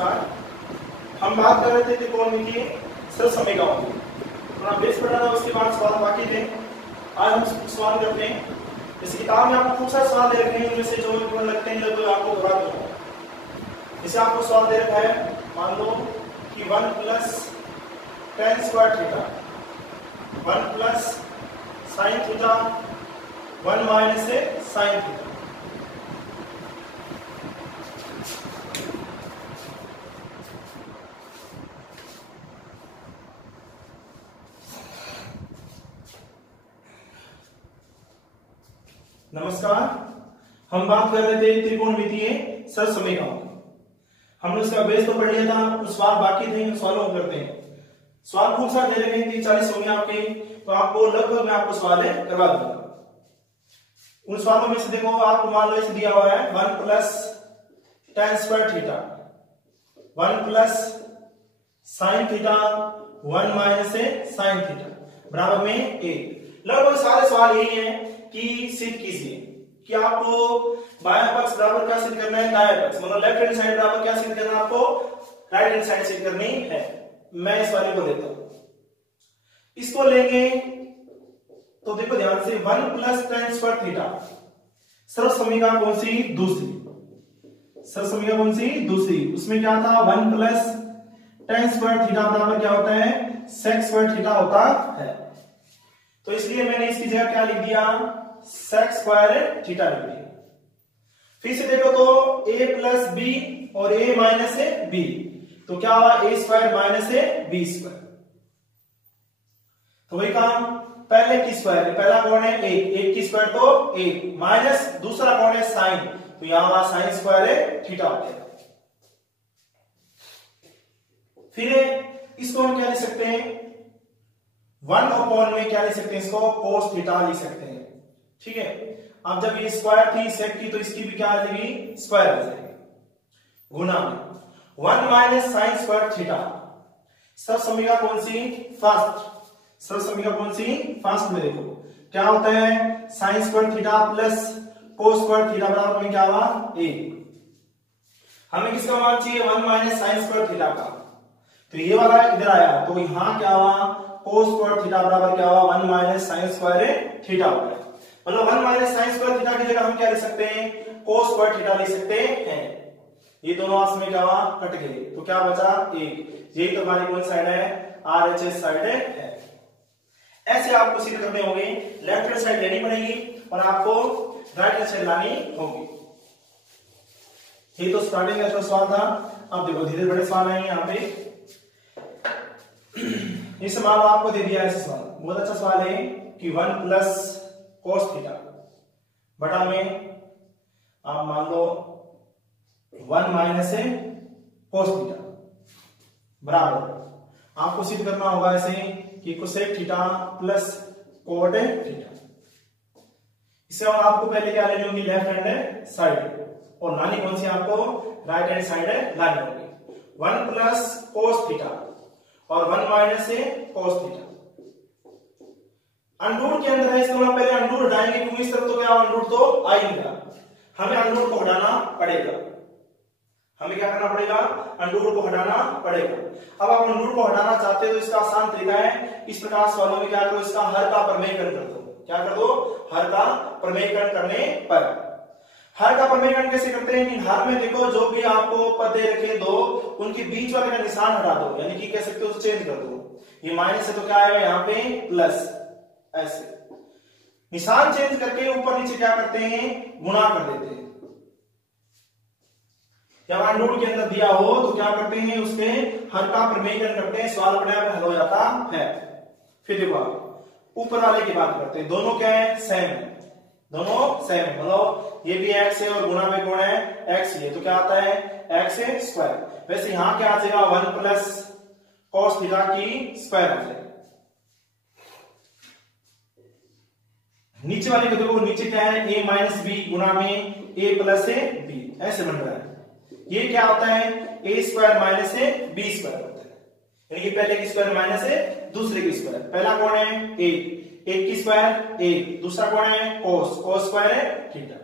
नमस्कार। हम बात कर रहे थे त्रिकोणमितीय सरलसमीकरणों की। थोड़ा बेस पढ़ा था, उसके बाद सवाल बाकी थे। आज हम सवाल करते हैं। इस किताब में आपको खूब सारे सवाल दे रखे हैं, उनमें से जो लगते हैं लगभग आपको बता दूंगा। इसे आपको सवाल दे रखा है, मान लो कि 1 plus tan square theta 1 plus sine theta 1 minus sine theta. नमस्कार। हम बात कर रहे थे त्रिकोणमितीय सरलसमीकरणों की। हमने उसका बेस तो पढ़ लिया था, कुछ सवाल बाकी थे, उन सवालों को करते हैं। सवाल खूब सारे दे रखे हैं, 30-40 होंगे आपके, तो आपको लगभग मैं आपको सवाल करवा दूंगा। उन सवालों में से देखो, आपको मान लो इसे दिया हुआ है 1 plus tan square theta 1 plus sine theta 1 minus sine theta बराबर में 1। लगभग सारे सवाल यही है कि सिद्ध कीजिए कि आपको बायां पक्ष बराबर क्या सिद्ध करना है, दायां पक्ष मतलब लेफ्ट हैंड साइड बराबर क्या सिद्ध करना है, आपको राइट हैंड साइड सिद्ध करनी है। मैं इस वाले को लेता हूं, इसको लेंगे तो देखो ध्यान से 1 प्लस tan स्क्वायर थीटा सरलसमीकरण कौन सी, दूसरी सरलसमीकरण कौन सी, दूसरी। उसमें क्या था 1 प्लस tan स्क्वायर थीटा बराबर क्या होता है, sec स्क्वायर थीटा होता है। तो इसलिए मैंने इसकी जगह क्या लिख दिया, sec स्क्वायर थीटा लिख दिया। फिर से देखो तो a प्लस बी और a माइनस बी, तो क्या हुआ a square minus B square. तो वही काम, पहले की स्क्वायर, पहला कौन है एक की स्क्वायर तो 1 माइनस दूसरा कौन है साइन, तो यहां हुआ साइन स्क्वायर थीटा हो गया। फिर इसको हम क्या लिख सकते हैं, 1 अपॉन में क्या लिख सकते हैं, इसको cos थीटा लिख सकते हैं। ठीक है, अब जब ये स्क्वायर थी सेक की, तो इसकी भी क्या आ जाएगी, स्क्वायर आ जाएगी, गुना में 1 माइनस साइन स्क्वायर थीटा। सरलसमीकरण कौन सी, फर्स्ट। सरलसमीकरण कौन सी, फर्स्ट में देखो क्या होता है, sign square theta plus cos square theta बराबर में क्या हुआ 1। हमें किसका मान चाहिए, 1 माइनस साइन स्क्वायर थीटा का, तो ये वाला इधर आया, तो यहां क्या हुआ cos स्क्वायर थीटा बराबर क्या हुआ 1 माइनस साइन स्क्वायर थीटा हो गया। मतलब 1 माइनस साइन स्क्वायर थीटा की जगह हम क्या लिख सकते हैं, cos स्क्वायर थीटा लिख सकते हैं। ये दोनों आपस में क्या हुआ, कट गए, तो क्या बचा 1। यही तो हमारी कौन साइड है, RHS साइड है। ऐसे आपको सिद्ध करने होंगे, लेफ्ट हैंड साइड लेनी पड़ेगी और आपको राइट हैंड साइड लानी होगी। ये तो स्टार्टिंग में अच्छा सवाल था। अब देखो धीरे बड़े सवाल आएंगे यहाँ पे। इस सवाल आपको दे दिया ऐसे सवाल, बहुत अच्छा सवाल है कि 1 प्लस cos थीटा बटा में आप मान लो 1 माइनस cos थीटा बराबर, आपको सिद्ध करना होगा ऐसे कि cosec theta plus cot theta. इससे आपको पहले क्या लेनी होगी, लेफ्ट हैंड साइड, और लानी कौन सी, आपको राइट हैंड साइड लानी होगी। 1 प्लस cos थीटा और 1 माइनस cos थीटा अंडूर के अंदर है, इसको हम पहले अंडूर हटाएंगे क्योंकि इस तरफ तो क्या अंडूर तो आ ही नहीं रहा, हमें अंडूर को हटाना पड़ेगा। हमें क्या करना पड़ेगा, अंडूर को हटाना पड़ेगा। अब आप अंडूर को हटाना चाहते हो तो इसका आसान तरीका है, इस प्रकार सवालों में क्या करो, इसका हर का प्रमेयकरण कर दो। क्या कर दो, हर का प्रमेयकरण करने पर। हर का प्रमेयकरण कैसे करते हैं कि हर में देखो जो भी आपको पद दे रखे दो, उनके बीच वाले का निशान हटा दो, यानी कि कह सकते हो चेंज कर दो। ये माइनस है तो क्या आएगा यहाँ पे प्लस, ऐसे निशान चेंज करके ऊपर नीचे क्या करते हैं, गुणा कर देते हैं। जब अंडूर के अंदर दिया हो तो क्या करते हैं, उसके हर का प्रमेयकरण करते हैं, सवाल अपने आप हल हो जाता है। फिर देखो ऊपर वाले की बात करते हैं, दोनों क्या है, सेम है, दोनों सेम है, मतलब ये भी x है और गुणा में कौन है, x ही है, तो क्या आता है x स्क्वायर। वैसे यहां क्या आ जाएगा, 1 प्लस cos थीटा की स्क्वायर आ जाएगा। नीचे वाले को देखो, नीचे क्या है, a माइनस बी गुणा में a प्लस बी, ऐसे बन रहा है। ये क्या होता है, a square minus B square होता है, यानी कि पहले की स्क्वायर माइनस दूसरे की स्क्वायर। पहला कौन है, एक की स्क्वायर 1, दूसरा कौन है cos स्क्वायर है थीटा।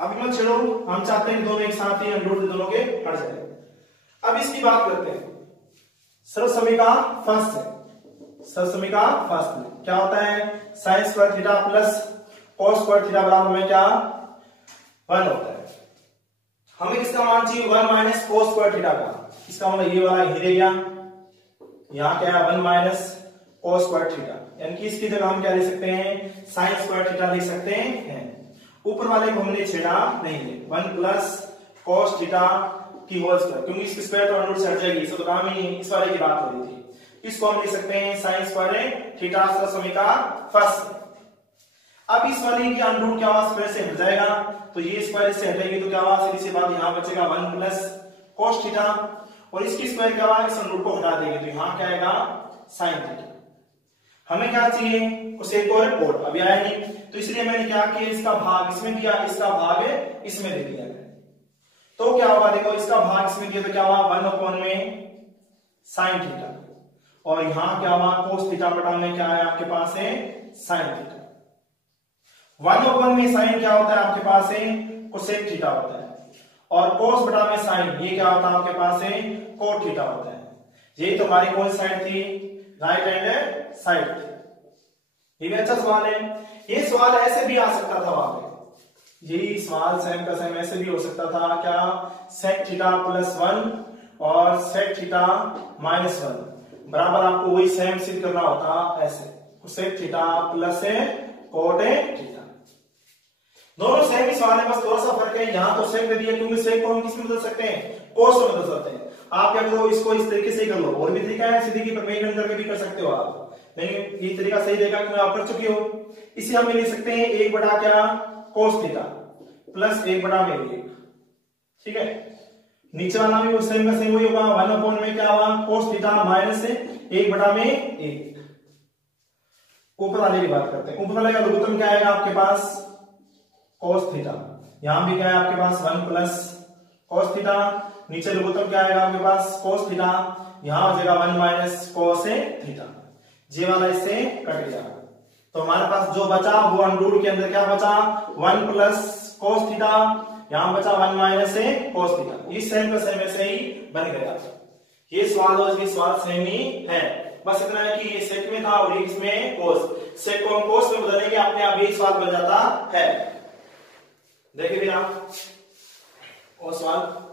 अभी मत छेड़ो, हम चाहते हैं कि दोनों एक साथ ही अंडर रूट दोनों के हट जाए। अब इसकी बात करते हैं। सर्वसमीका फर्स्ट है, सर्वसमीका फर्स्ट में क्या होता है, sign square theta plus cos square theta बराबर में क्या 1 होता है। हमें किसका मान चाहिए 1 माइनस कोस स्क्वायर थीटा का, इसका मतलब ये वाला ही रह गया, यहाँ क्या है 1 माइनस कोस स्क्वायर थीटा, यानी कि इसकी जगह हम क्या लिख सकते हैं साइन स्क्वायर थीटा लिख सकते हैं। ऊपर वाले को हमने छेड़ा नहीं है, 1 प्लस कोस थीटा की होल स्क्वायर, क्योंकि इसकी स्क्वायर तो अंडर रूट से हट जाएगी, इसको तो काम ही नहीं, इस वाले की बात हो रही थी। इसको हम लिख सकते हैं साइन स्क्वायर थीटा सर्वसमीका फर्स्ट। अब इस वाली की अंडर रूट क्या हुआ स्क्वायर से हट जाएगा, तो ये स्क्वायर से हटेगी तो क्या हुआ सीधी सी बात यहाँ बचेगा 1 प्लस कोस थीटा, और इसकी स्क्वायर क्या हुआ इस अंडर रूट को हटा देंगे तो यहाँ क्या आएगा साइन थीटा। हमें क्या चाहिए कोसेक और कोट, अभी आया नहीं, तो इसलिए मैंने क्या किया इसका भाग इसमें दिया, इसका भाग इसमें दे दिया। तो क्या होगा देखो, इसका भाग इसमें दिया तो क्या हुआ 1 में साइन थीटा, और यहां क्या हुआ कोस थीटा बटा में क्या है आपके पास है साइन थीटा। 1 में साइन क्या होता है आपके पास है कोसेक थीटा होता है, और कोस बटा में साइन ये क्या होता है आपके पास है कोट थीटा होता है। यही तो हमारी कौन सी साइड थी, राइट हैंड साइड थी। ये भी अच्छा सवाल है, ये सवाल ऐसे भी आ सकता था वहां पे, यही सवाल सेम का सेम ऐसे भी हो सकता था क्या सेक थीटा प्लस 1 और सेक थीटा माइनस 1 बराबर आपको वही सेम सिद्ध करना होता ऐसे sec theta plus cot theta. दोनों सेम ही सवाल है, बस थोड़ा सा फर्क है, यहाँ तो सेक दे दिया क्योंकि सेक को हम किस में बदल सकते हैं कोस में बदल सकते हैं। आप क्या करो इसको इस तरीके से ही कर लो, और भी तरीका है सीधी की प्रमेय के अंदर में भी कर सकते हो आप, लेकिन ये तरीका सही देगा क्योंकि आप कर चुके हो। इसे हम लिख सकते हैं 1 बटा क्या कोस थीटा प्लस 1 बटा में 1, ठीक है। नीचे वाला भी सेम का सेम वही होगा, 1 में क्या हुआ कोस थीटा माइनस 1 बटा में 1। ऊपर वाले की बात करते हैं, ऊपर वाले का लघुत्तम क्या आएगा आपके पास कोस थीटा, यहां भी क्या है आपके पास 1 प्लस कोस थीटा, नीचे लघुत्तम क्या आएगा आपके पास कोस थीटा, यहां हो जाएगा 1 माइनस कोस थीटा, ये वाला इससे कट गया। तो हमारे पास जो बचा वो अंडर रूट के अंदर क्या बचा 1 प्लस कोस थीटा, यहां बचा 1 माइनस कोस थीटा, ये सेम का सेम ऐसे ही बन गया। ये सवाल और ये सवाल सेम ही है, बस इतना है कि ये सेक में था और ये इसमें कोस, सेक को हम कोस में बदलेंगे अपने आप ये सवाल बन जाता है। देखिए फिर आप और सवाल,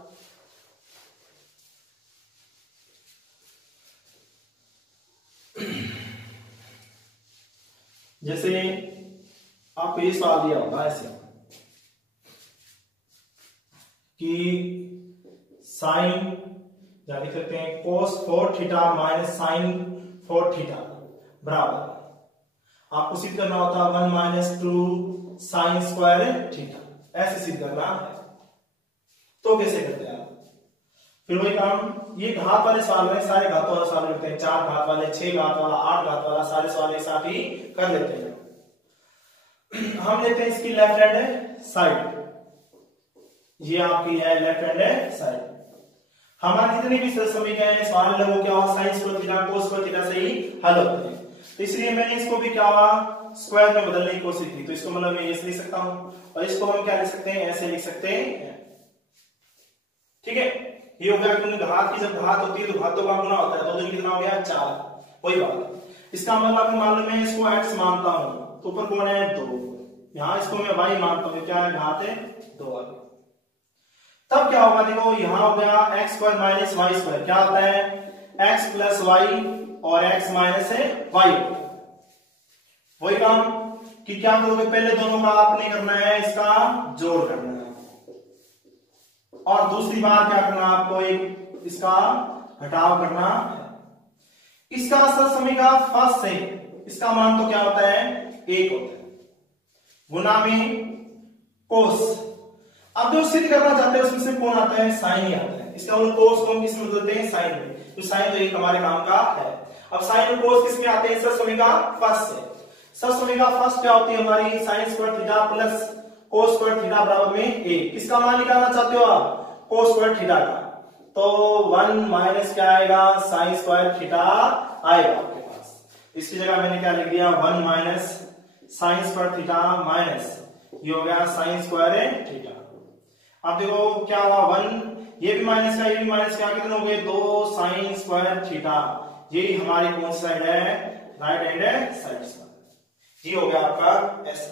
जैसे आपको ये सवाल दिया होगा ऐसे कि साइन या लिख सकते हैं कोस 4 थीटा माइनस साइन 4 थीटा बराबर आपको सिद्ध करना होता है 1 माइनस 2 साइन स्क्वायर थीटा, ऐसे सिद्ध करना है। तो कैसे करते हैं आप, फिर वही काम, ये घात वाले सवाल में सारे घातों वाले सवाल करते हैं, 4 घात वाले 6 घात वाला 8 घात वाला सारे सवाल एक साथ ही कर लेते हैं। हम लेते हैं इसकी लेफ्ट हैंड साइड, ये आपकी है लेफ्ट हैंड साइड। हमारे जितने भी समीकरण है सवाल है वो क्या हुआ sign square theta cos square theta से ही हल होते हैं, तो इसलिए मैंने इसको भी क्या हुआ स्क्वायर में बदलने की कोशिश की, तो इसको मतलब मैं ऐसे लिख सकता हूं, और इसको हम क्या लिख सकते हैं ऐसे लिख सकते हैं, ठीक है। ये हो गया क्योंकि घात की जब घात होती है तो घातों का गुना होता है, 2 दिन कितना हो गया 4, वही बात। इसका मतलब मालूम है इसको x मानता हूं तो ऊपर कौन है 2, यहां इसको मैं y मानता हूं, क्या है घात है 2। तब क्या होगा देखो यहां हो गया x square minus Y square, क्या होता है x प्लस वाई और x माइनस है y। वही काम कि क्या करोगे पहले दोनों का आपने करना है इसका जोड़ करना है, और दूसरी बार क्या करना आपको एक इसका घटाव करना है। इसका सर्वसमीका फर्स्ट से इसका मान तो क्या होता है 1 होता है, गुना में कोस। अब जो सिद्ध करना चाहते हैं उसमें से कौन आता है साइन ही आता है, इसका मतलब कोस को हम किस में बदलते हैं साइन में, तो साइन तो एक हमारे काम का है। अब साइन और कोस किसमें आते हैं सर्वसमीका फर्स्ट से। सर्वसमीका फर्स्ट क्या होती है हमारी sign square theta plus cos square theta बराबर में 1, किसका मान निकालना चाहते हो आप कोस स्क्वायर थीटा का, तो 1 माइनस क्या आएगा साइन स्क्वायर थीटा आएगा आपके पास। इसकी जगह मैंने क्या लिख दिया 1 minus sine square theta minus ये हो गया साइन स्क्वायर थीटा। अब देखो क्या हुआ 1, ये भी माइनस का ये भी माइनस का, कितने हो गए 2 साइन स्क्वायर थीटा। ये हमारी कौन सी साइड है, राइट हैंड साइड। ये हो गया आपका ऐसा।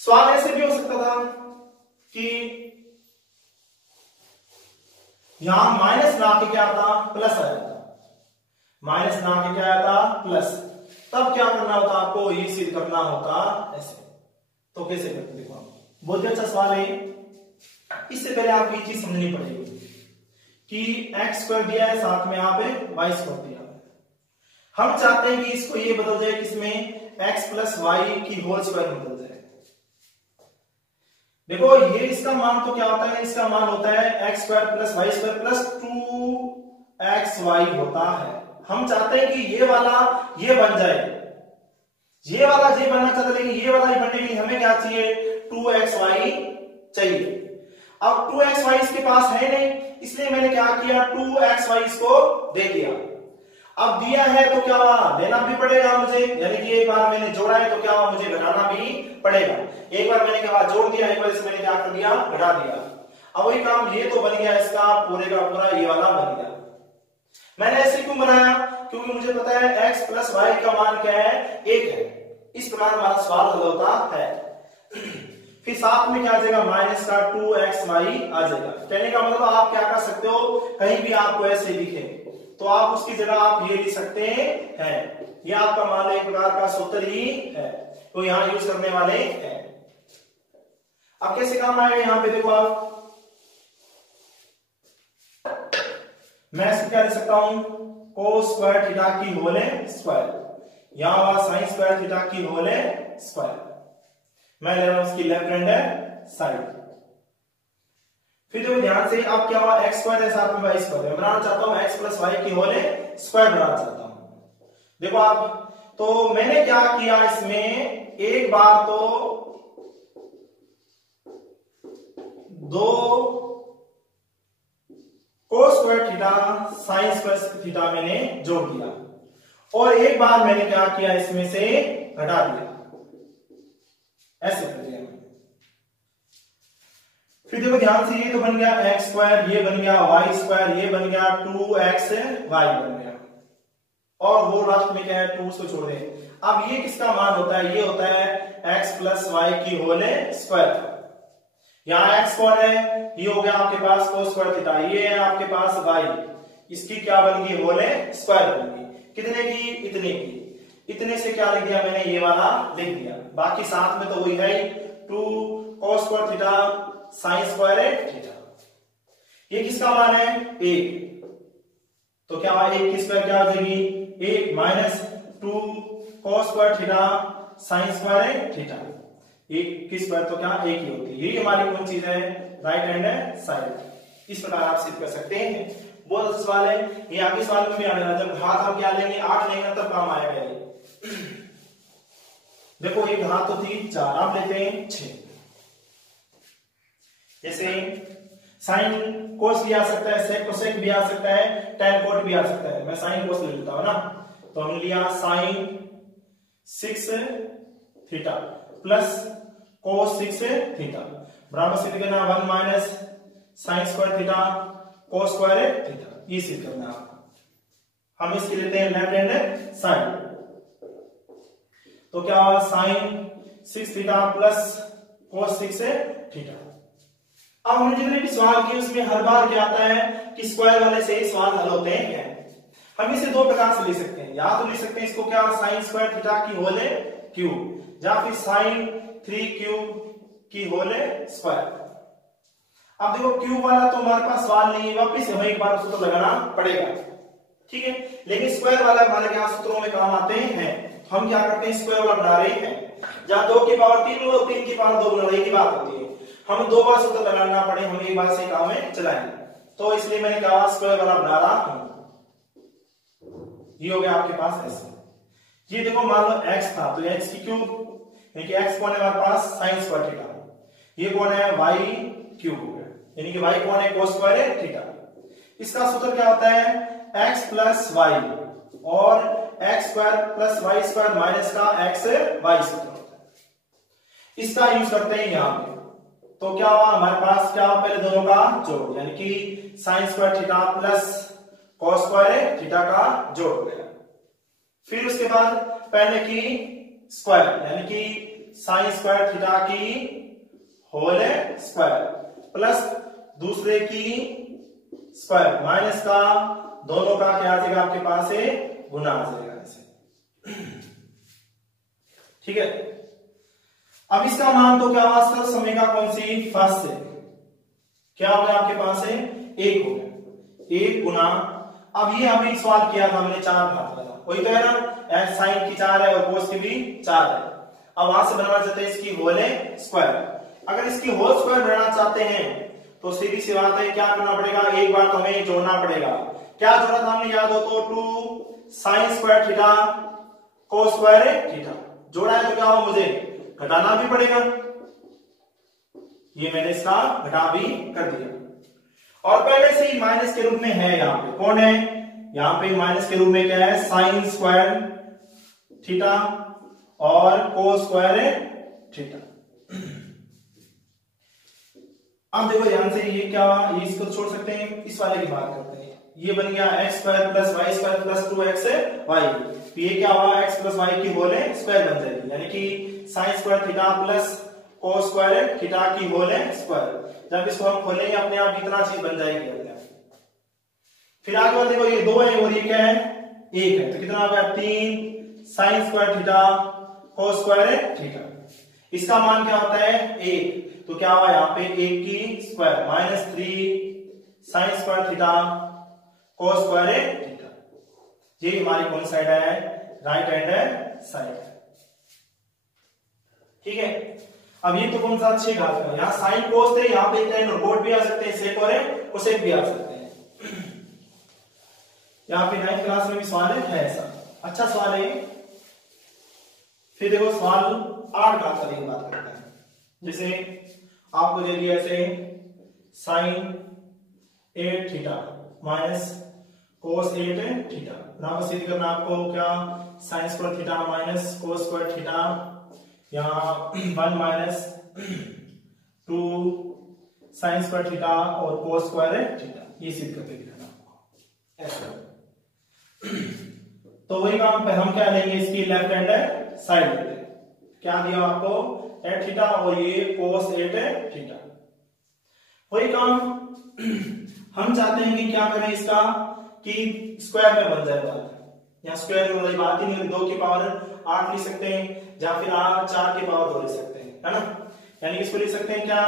सवाल ऐसे भी हो सकता था कि यहां माइनस ना के क्या आता, प्लस आ जाता, माइनस ना के क्या आता प्लस। तब क्या करना होता आपको, ये सिद्ध करना होता ऐसे। तो कैसे करते देखो, बहुत ही अच्छा सवाल है। इससे पहले आपको ये चीज समझनी पड़ेगी कि एक्स स्क्वायर दिया है, साथ में यहाँ पे वाई स्क्वायर दिया है। हम चाहते हैं कि इसको ये बदल जाए किसमें, एक्स प्लस वाई की होल स्क्वायर में बदल जाए। देखो ये इसका मान तो क्या होता है, इसका मान होता है X square plus Y square plus 2xy होता है। हम चाहते हैं कि ये वाला ये बन जाए, ये वाला ये बनना चाहते, लेकिन ये वाला ही बनने के लिए हमें क्या चाहिए, 2xy चाहिए। अब 2xy इसके पास है नहीं, इसलिए मैंने क्या किया, 2xy इसको दे दिया। अब दिया है तो क्या लेना भी पड़ेगा मुझे, यानी कि एक बार मैंने जोड़ा है तो क्या मुझे घटाना भी पड़ेगा। एक बार मैंने क्या जोड़ दिया, एक बार इसे मैंने क्या कर दिया, घटा दिया। अब वही काम ये तो बन गया इसका पूरे का पूरा, ये वाला बन गया। मैंने ऐसे क्यों बनाया, क्योंकि मुझे पता है x प्लस वाई का मान क्या है, 1 है। इस प्रकार हमारा सवाल हल होता है। फिर साथ में क्या आ जाएगा, माइनस का 2xy आ जाएगा। कहने का मतलब आप क्या कर सकते हो, कहीं भी आपको ऐसे दिखे तो आप उसकी जगह आप ये लिख सकते हैं। ये आपका मान लो एक प्रकार का सूत्र ही है, तो यहां यूज करने वाले हैं। अब कैसे काम आएगा, यहां पे देखो आप, मैं इसको क्या लिख सकता हूं, कोस स्क्वायर थीटा की होल स्क्वायर, यहां हुआ साइन स्क्वायर थीटा की होल स्क्वायर। मैं ले रहा हूं उसकी लेफ्ट हैंड साइड। फिर देखो ध्यान से, अब क्या हुआ, एक्स स्क्वायर है साथ में वाई स्क्वायर है, बनाना चाहता हूं एक्स प्लस वाई की होल स्क्वायर बनाना चाहता हूं। देखो आप, तो मैंने क्या किया इसमें, एक बार तो 2 कोस square theta sine square theta मैंने जोड़ दिया, और एक बार मैंने क्या किया, इसमें से घटा दिया, ऐसे कर दिया। फिर देखो ध्यान से, ये तो बन गया एक्स स्क्वायर, ये बन गया वाई स्क्वायर, ये बन गया 2xy बन गया, और वो लास्ट में क्या है 2 को छोड़ दें। अब ये किसका मान होता है, ये होता है x प्लस वाई की होल स्क्वायर। यहाँ x कौन है, ये हो गया आपके पास कोस स्क्वायर थीटा, ये है आपके पास y, इसकी क्या बन गई, होल स्क्वायर बन गई। कितने की, इतने की। इतने से क्या लिख दिया मैंने, ये वाला लिख दिया। बाकी साथ में तो वही है 2 कोस square theta sine square theta. ये किसका मान है, 1, तो क्या 1 की स्क्वायर क्या हो जाएगी, 1 माइनस 2 कोस square theta sine square theta. 1 की स्क्वायर तो क्या 1 ही होती है। यही हमारी कौन चीज है, राइट हैंड साइड। इस प्रकार आप सिद्ध कर सकते हैं। बहुत अच्छा सवाल है, ये आगे सवाल में भी आएगा। जब घात हम क्या लेंगे, 8 लेंगे तब काम आएगा ये। देखो एक घात तो थी 4, आप लेते हैं 6। जैसे साइन कोस भी आ सकता है, सेक कोसेक भी आ सकता है, tan कोट भी आ सकता है। मैं साइन कोस ले लेता हूं ना, तो हमने लिया sine 6 theta plus cos 6 theta बराबर सिद्ध करना 1 minus sine square theta cos square theta. ये सिद्ध करना आपको। हम इसके लेते हैं लेफ्ट हैंड साइड, तो क्या हुआ sine 6 theta plus cos 6 theta. अब हमने जितने भी सवाल किए उसमें हर बार क्या आता है कि स्क्वायर वाले से ही सवाल हल होते हैं। हम इसे दो प्रकार से लिख सकते हैं, या तो लिख सकते हैं इसको क्या साइन स्क्वायर थीटा की होल क्यूब, या फिर साइन 3 क्यूब की होल स्क्वायर। अब देखो क्यूब वाला तो हमारे पास सवाल नहीं है, वापिस हमें एक बार सूत्र लगाना पड़ेगा, ठीक है। लेकिन स्क्वायर वाला हमारे क्या सूत्रों में काम आते हैं। हम क्या करते हैं, स्क्वायर वाला बना रहे हैं, जहां 2 की पावर 3 और 3 की पावर 2 बना रही की बात होती है। हम 2 बार सूत्र लगाना पड़े, हम एक बार से काम में चलाएंगे, तो इसलिए मैंने कहा स्क्वायर वाला बना रहा हूं। ये हो गया आपके पास ऐसे। ये देखो मान लो x था, तो x की क्यूब, यानी कि x कौन है हमारे पास साइन स्क्वायर थीटा, ये कौन है y क्यूब हो गया, यानी कि y कौन है कोस स्क्वायर थीटा। इसका सूत्र क्या होता है, x प्लस वाई और x square plus Y square minus का x वाई सूत्र होता है। इसका यूज करते हैं यहां पे। तो क्या हुआ हमारे पास, क्या हुआ पहले दोनों का जोड़, यानी कि sine square theta plus cos square theta का जोड़ हो गया। फिर उसके बाद पहले की स्क्वायर यानी कि साइन स्क्वायर थीटा की होल स्क्वायर प्लस दूसरे की स्क्वायर माइनस का, दोनों का क्या आ जाएगा आपके पास है गुना आ जाएगा ऐसे। ठीक है, अब इसका मान तो क्या हुआ सर समय का कौन सी फर्स्ट से क्या हो गया आपके पास है एक हो गया, एक गुना, अब ये अभी सवाल किया था हमने 4 घात वाला, वही तो है ना, साइन की 4 है और कोस की भी 4 है। अब वहां से बनाना चाहते हैं इसकी होल स्क्वायर, अगर इसकी होल स्क्वायर बनाना चाहते हैं तो सीधी सी बात है क्या करना पड़ेगा, एक बार तो हमें जोड़ना पड़ेगा। क्या जोड़ा था हमने याद हो तो 2 sign square theta cos square theta जोड़ा है, तो क्या हो मुझे घटाना भी पड़ेगा, ये मैंने इसका घटा भी कर दिया। और पहले से ही माइनस के रूप में है, यहाँ पे कौन है, यहाँ पे माइनस के रूप में क्या है साइन स्क्वायर थीटा और कोस स्क्वायर थीटा। अब देखो ध्यान से ये क्या हुआ, ये इसको छोड़ सकते हैं, इस वाले की बात करते हैं, ये बन गया X square plus Y square plus 2x Y, ये क्या हुआ एक्स प्लस वाई की होल स्क्वायर बन जाएगी, यानी कि sine square theta plus cos square theta की होल स्क्वायर। जब इसको हम खोलेंगे अपने आप इतना चीज बन जाएगी अपने आप। फिर आगे बात देखो ये 2 है और ये क्या है 1 है, तो कितना हो गया 3 sign square theta cos square theta, इसका मान क्या होता है 1, तो क्या हुआ यहाँ पे 1 की square minus 3 sign square theta cos square theta, ये हमारी कौन साइड है राइट हैंड साइड। ठीक है, अब ये तो कौन सा 6 घात का, यहाँ साइन कोस थे, यहाँ पे टेन और कोट भी आ सकते हैं, सेक और कोसेक भी आ सकते हैं। यहाँ पे 9th क्लास में भी सवाल है ऐसा, अच्छा सवाल है। फिर देखो सवाल 8 घात वाली बात करता है, जैसे आपको दे दिया ऐसे sine 8 theta minus cos 8 theta, नाम सिद्ध करना आपको क्या sine square theta minus cos square theta, यहाँ 1 माइनस 2 साइन स्क्वायर थीटा और कोस स्क्वायर थीटा, ये सिद्ध करके दिखाना आपको ऐसा। तो वही काम पे हम क्या लेंगे, इसकी लेफ्ट हैंड साइड लेते हैं, क्या दिया आपको 8 थीटा और ये कोस 8 थीटा। वही काम हम चाहते हैं कि क्या करें इसका कि स्क्वायर में बन जाए बात, यहाँ स्क्वायर में वाली बात ही नहीं, 2 की पावर 8 लिख सकते हैं या फिर 4 की पावर 2 लिख सकते हैं, है ना, यानी इसको लिख सकते हैं क्या,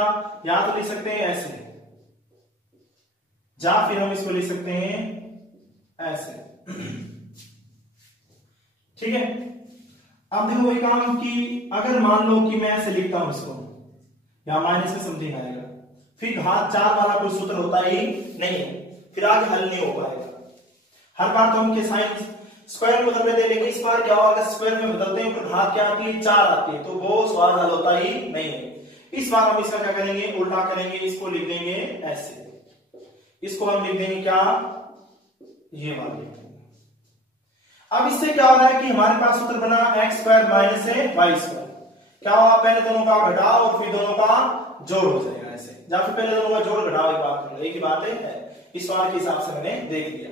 या तो लिख सकते हैं ऐसे या फिर हम इसको लिख सकते हैं ऐसे। ठीक है, अब देखो वही काम कि अगर मान लो कि मैं ऐसे लिखता हूं इसको, यहां माइनस से समथिंग आएगा, फिर घात 4 वाला कोई सूत्र होता ही नहीं है, फिर आगे हल नहीं हो पाएगा। हर बार तो हम के साइन स्क्वायर में बदल देते, लेकिन इस बार क्या होगा स्क्वायर में बदलते हैं पर घात क्या आती है 4 आती है, तो वो सवाल हल होता ही नहीं है। इस बार हम इसका क्या करेंगे उल्टा करेंगे, इसको लिख देंगे ऐसे, इसको हम लिख देंगे क्या ये वाले। अब इससे क्या हो रहा है कि हमारे पास सूत्र बना X square minus Y square, क्या हुआ पहले दोनों का घटाओ और फिर दोनों का जोड़ हो जाएगा ऐसे, या फिर पहले दोनों का जोड़ घटाओ एक ही बात है, इस सवाल के हिसाब से मैंने देख लिया।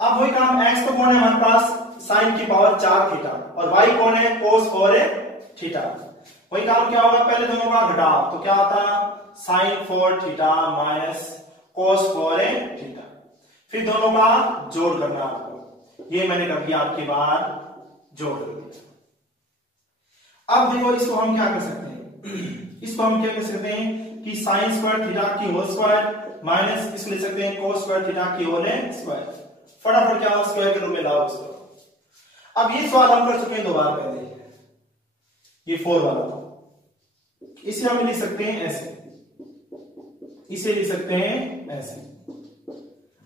अब वही काम x तो कौन है हमारे पास साइन की पावर 4 थीटा और y कौन है कोस 4 थीटा, वही काम क्या होगा पहले दोनों का घटाओ, तो क्या होता है sine 4 theta minus cos 4 theta, फिर दोनों का जोड़ करना आपको, ये मैंने कर दिया आपकी बार जोड़ कर दिया। अब देखो इसको हम क्या कर सकते हैं, इसको हम क्या कर सकते हैं कि साइन स्क्वायर थीटा की होल स्क्वायर माइनस इसको लिख सकते हैं कोस स्क्वायर थीटा की होल स्क्वायर, फटाफट क्या हो स्क्वायर के रूप में लाओ इसको। अब ये सवाल हम कर चुके हैं 2 बार पहले, ये 4 वाला था, इसे हम लिख सकते हैं ऐसे, इसे लिख सकते हैं ऐसे।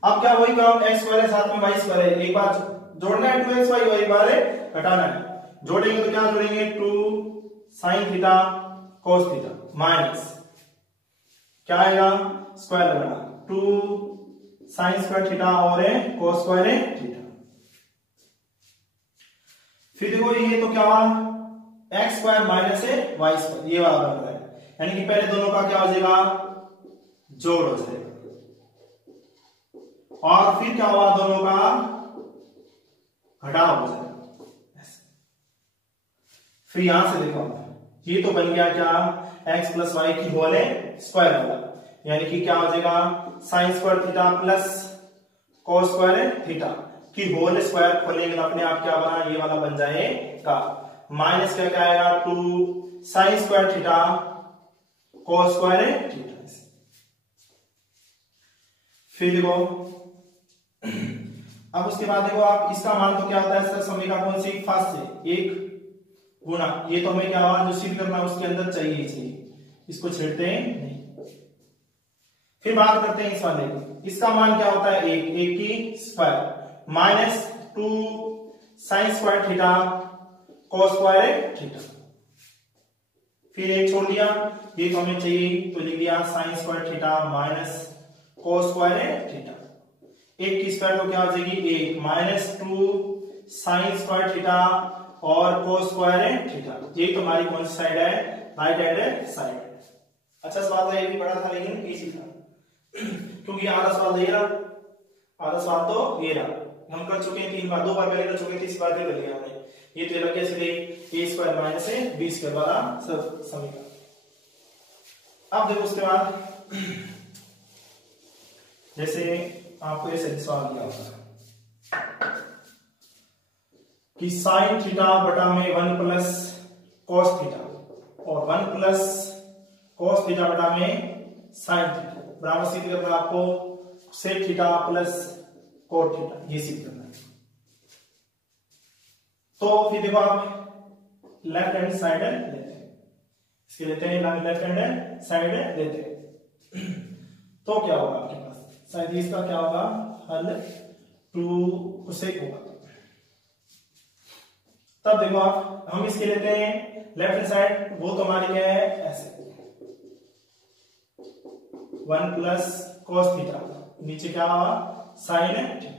अब क्या वही काम एक्स स्क्वायर है साथ में वाई स्क्वायर है, एक बार जोड़ना है 2xy और एक बार घटाना है, जोड़ेंगे तो क्या जोड़ेंगे 2 sine theta cos theta minus क्या आएगा स्क्वायर लगाना 2 साइन स्क्वायर थीटा और कोस स्क्वायर थीटा। फिर देखो ये तो क्या हुआ X square minus Y square, ये वाला बन रहा है, यानी कि पहले दोनों का क्या हो जाएगा, जोड़ हो जाएगा, और फिर क्या हुआ, दोनों का घटाव हो जाएगा। फिर यहां से देखो ये तो बन गया क्या, x प्लस वाई की होल स्क्वायर होगा, यानी कि क्या हो जाएगा sign square theta plus cos square theta की होल स्क्वायर खोलेंगे तो अपने आप क्या बना, ये वाला बन जाएगा माइनस क्या आएगा 2 sign square theta cos square theta. फिर देखो अब उसके बाद देखो आप इसका मान तो क्या होता है सर, समीका कौन सी, फर्स्ट से 1 गुना, ये तो हमें क्या हुआ जो सिद्ध करना उसके अंदर चाहिए ही चाहिए, इसको छेड़ते हैं नहीं। फिर बात करते हैं इस वाले की, इसका मान क्या होता है 1 की square minus 2 sign square theta cos square theta. फिर एक छोड़ दिया, ये तो हमें चाहिए तो लिख दिया sign square theta minus cos square theta. एक की स्क्वायर तो क्या हो जाएगी 1 माइनस 2 साइन स्क्वायर थीटा और कोस स्क्वायर थीटा। ये तो हमारी कौन सी साइड है, राइट हैंड साइड। अच्छा सवाल था, ये भी बड़ा था लेकिन इजी था क्योंकि आधा सवाल ये रहा, आधा सवाल तो ये रहा। हम कर चुके हैं 3 बार, 2 बार पहले कर चुके थे, इस बार भी कर लिया हमने। ये तो लग गया सीधे a square minus b square वाला सब समीकरण। अब देखो उसके बाद जैसे आपको ऐसे सवाल दिया होगा कि साइन थीटा बटा में 1 प्लस कॉस थीटा और 1 प्लस कॉस थीटा बटा में साइन थीटा बराबर सिद्ध करना है आपको sec theta plus cot theta, ये सिद्ध करना है। तो फिर देखो आप लेफ्ट हैंड साइड लेते हैं, इसके लेते हैं लेफ्ट हैंड साइड लेते हैं तो क्या होगा आपके पास, शायद इसका क्या होगा हल 2 सेक होगा। तब देखो आप हम इसके लेते हैं लेफ्ट हैंड साइड, वो तो हमारी क्या है ऐसे 1 प्लस कॉस थीटा, नीचे क्या हुआ साइन थीटा।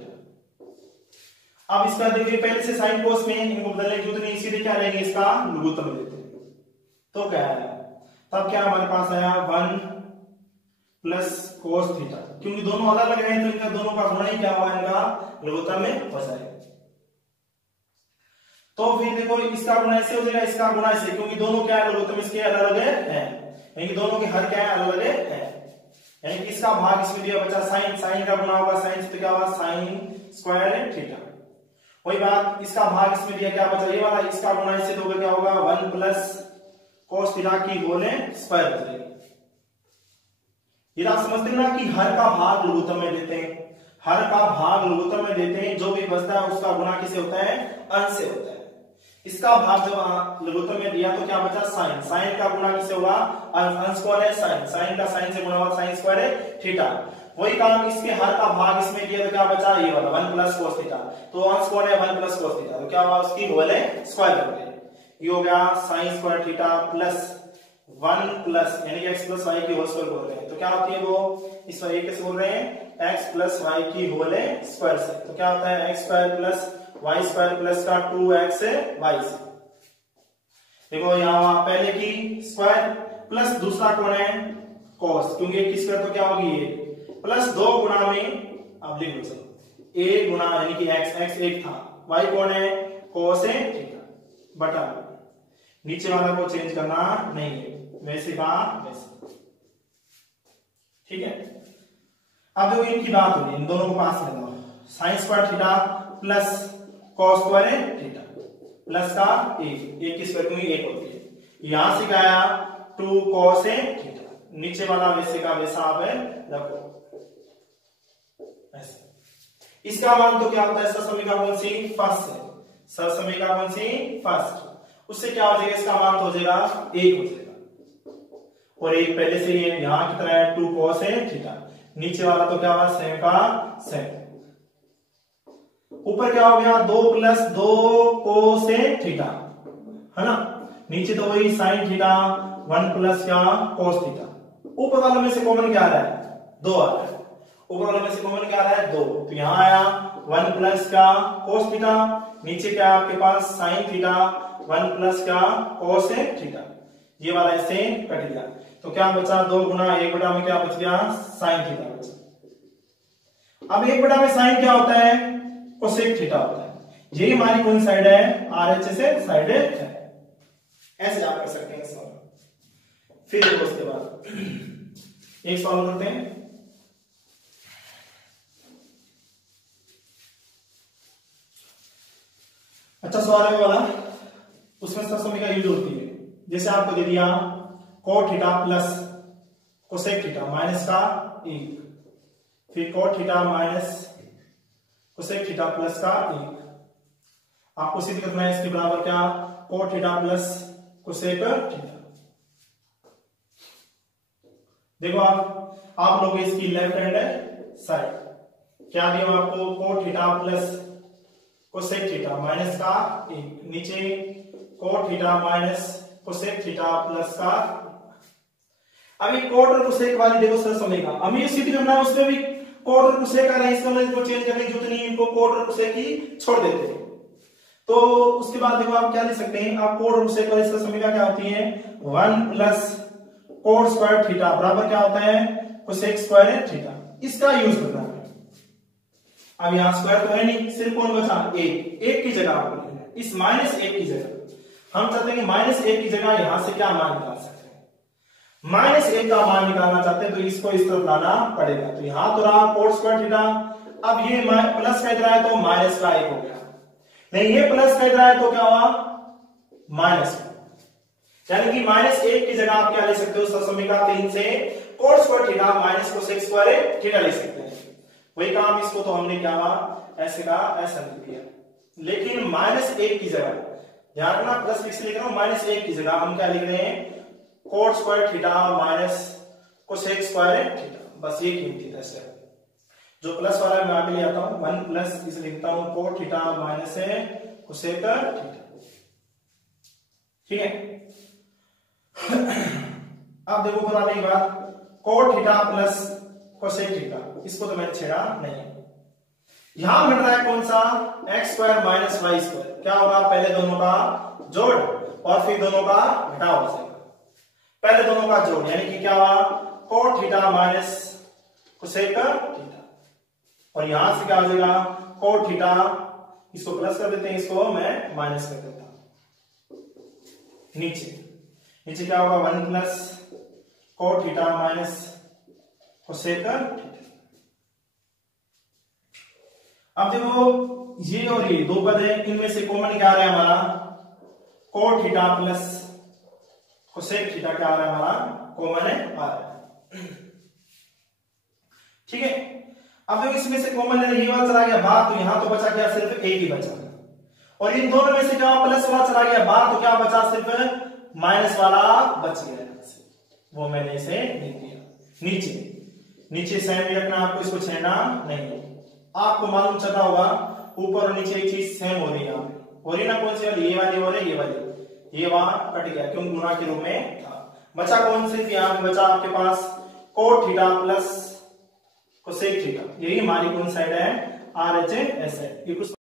अब इसका देखिए पहले से साइन कोस में इनको बदलने की जरूरत नहीं, सीधे क्या लेंगे इसका लघुत्तम लेते हैं। तो क्या है तब क्या हमारे पास आया 1 प्लस कोस थीटा, क्योंकि दोनों अलग अलग हैं तो इनका दोनों का गुणा ही क्या हुआ, इनका लघुत्तम में हो जाएगा। तो फिर देखो इसका गुणा ऐसे हो जाएगा, इसका गुणा ऐसे, क्योंकि दोनों क्या है लघुत्तम इसके अलग अलग है, यानी दोनों के हर क्या है अलग अलग है, यानी कि इसका भाग इसमें दिया बचा साइन, साइन का गुणा होगा साइन से, तो क्या होगा साइन स्क्वायर थीटा। वही बात इसका भाग इसमें दिया क्या बचा ये वाला, इसका गुणा इससे तो क्या होगा 1 प्लस कोस थीटा की होल स्क्वायर हो जाएगी। ये आप समझते हैं ना कि हर का भाग लघुत्तम में देते हैं, हर का भाग लघुत्तम में देते हैं, जो भी बचता है उसका गुणा किससे होता है, अंश से होता है। इसका भाग जब लघुत्तम में दिया तो क्या बचा साइन, साइन का गुणा किससे होगा, अंश कौन है साइन, साइन का साइन से गुणा होगा साइन स्क्वायर थीटा। वही काम इसके हर का भाग इसमें दिया तो क्या बचा ये वाला 1 प्लस कोस थीटा, तो अंश कौन है 1 प्लस कोस थीटा, तो क्या हुआ उसकी होल स्क्वायर कर दिया, ये हो गया sign square theta plus 1 plus यानी कि x प्लस वाई की होल स्क्वायर बोल रहे हैं। तो क्या होती है वो, इस वाले कैसे बोल रहे हैं x प्लस वाई की होल स्क्वायर से, तो क्या होता है x square plus Y square plus का 2x वाई से। देखो यहाँ पहले की स्क्वायर प्लस दूसरा कौन है cos, क्योंकि एक की स्क्वायर तो क्या होगी ये प्लस 2 गुणा में, अब लिख लो सर a गुणा यानी कि x एक था, y कौन है cos है थीटा बटा, नीचे वाला को चेंज करना नहीं है, वैसे का वैसे, ठीक है। अब देखो इनकी बात हो रही है, इन दोनों को पास में दो, sign square theta plus cos square theta plus का एक की स्क्वायर में 1 होती है, यहां से क्या आया 2 cos थीटा, नीचे वाला वैसे का वैसा आप रखो ऐसे। इसका मान तो क्या होता है समीका कौन सी फर्स्ट है, समीका कौन सी फर्स्ट, उससे क्या हो जाएगा इसका मान तो हो जाएगा 1 हो जाएगा, और एक पहले से ये यहां की तरह है 2 cos थीटा, नीचे वाला तो क्या हुआ सेम का सेम, ऊपर क्या हो गया 2 प्लस 2 cos थीटा है ना, नीचे तो वही साइन थीटा 1 प्लस क्या cos थीटा, ऊपर वाले में से कॉमन क्या आ रहा है 2 आ रहा है, ऊपर वाले में से कॉमन क्या आ रहा है 2, तो यहां आया 1 प्लस का cos थीटा, नीचे क्या आपके पास साइन थीटा 1 प्लस का cos थीटा, ये वाला ऐसे कट गया। तो क्या बचा, 2 गुना 1 बटा में क्या बच गया, साइन थीटा बचा। अब 1 बटा में साइन क्या होता है, कोसेक थीटा होता है। यही हमारी कौन साइड है, आरएचए से साइड है। ऐसे आप कर सकते हैं सवाल। फिर उसके बाद एक सवाल करते हैं। अच्छा सवाल है वाला, उसमें सरसमी का यूज होती है। जैसे आपको दे दिया coat theta plus cosec theta minus का 1, फिर cot theta minus cosec theta plus का 1। आपको सिद्ध करना है इसके बराबर क्या, coat theta plus cosec theta. देखो आप लोग इसकी लेफ्ट हैंड साइड क्या दिया आपको, coat theta plus cosec theta minus का 1, नीचे cot theta minus cosec theta plus का। अभी कोट और कोसेक वाली देखो सर समझेगा, हमें सिद्ध करना है उसमें भी कोट और कोसेक आ रहे हैं, इसका मतलब इनको चेंज करने की जरूरत नहीं, इनको कोट और कोसेक ही छोड़ देते हैं। तो उसके बाद देखो आप क्या लिख सकते हैं, आप कोट और कोसेक वाली सर समझेगा क्या होती है, 1 प्लस कोट स्क्वायर थीटा बराबर क्या होता है, कोसेक स्क्वायर थीटा। इसका यूज करना है। अब यहां स्क्वायर तो है नहीं, सिर्फ कौन बचा, 1 की जगह आपको लिखना है, इस -1 की जगह हम चाहते हैं कि -1 की जगह यहां से क्या मान निकाल सकते हैं, -1 का मान निकालना चाहते हैं तो इसको इस तरफ लाना पड़ेगा। तो यहां तो रहा कोट स्क्वायर थीटा, अब ये प्लस का इधर आया तो माइनस का 1 हो गया, नहीं ये प्लस का इधर आया तो क्या हुआ, माइनस का, यानी कि -1 की जगह आप क्या ले सकते हो, ससमीका 3 से coat square theta minus cosec square theta ले सकते हैं। वही काम इसको तो हमने क्या हुआ, ऐसे का ऐसा लिख दिया, लेकिन -1 की जगह ध्यान रखना, प्लस लिख लिख रहा हूं, -1 की जगह हम क्या लिख रहे हैं, coat square theta minus cosec square theta, बस ये कीमती था स्टेप। जो प्लस वाला मैं आगे ले आता हूं, 1 प्लस इसे लिखता हूं cot theta minus cosec theta, ठीक है। अब देखो फिर आने की बात, coat theta plus cosec theta, इसको तो मैंने छेड़ा नहीं। यहां मिल रहा है कौन सा, X square minus Y square, क्या होगा, पहले दोनों का जोड़ और फिर दोनों का घटाव हो जाएगा। पहले दोनों का जोड़ यानी कि क्या हुआ, cot theta minus cosec theta, और यहां से क्या हो जाएगा, कोट थीटा, इसको प्लस कर देते हैं, इसको मैं माइनस कर देता हूं। नीचे क्या होगा, 1 plus cot theta minus cosec theta. अब देखो ये और ये 2 पद है, इनमें से कॉमन क्या आ रहा है हमारा, coat theta plus cosec theta क्या आ रहा है हमारा, कॉमन है आ रहा है, ठीक है। अब देखो इसमें से कॉमन है, ये वाला चला गया बाहर, तो यहां तो बचा क्या, सिर्फ 1 ही बचा, और इन दोनों में से क्या प्लस वाला चला गया बाहर, तो क्या बचा, सिर्फ माइनस वाला बच गया, वो मैंने इसे लिख दिया। नीचे सेम ही रखना आपको, इसको छेड़ना नहीं। आपको मालूम चला होगा ऊपर और नीचे एक चीज सेम हो रही है, हो रही ना, कौन सी वाली, ये वाली हो रही, ये वाली, ये वहां कट गया क्योंकि गुणा के रूप में था। बचा कौन सी, यहां पे बचा आपके पास cot theta plus cosec theta, यही हमारी कौन साइड है, आरएचएस है।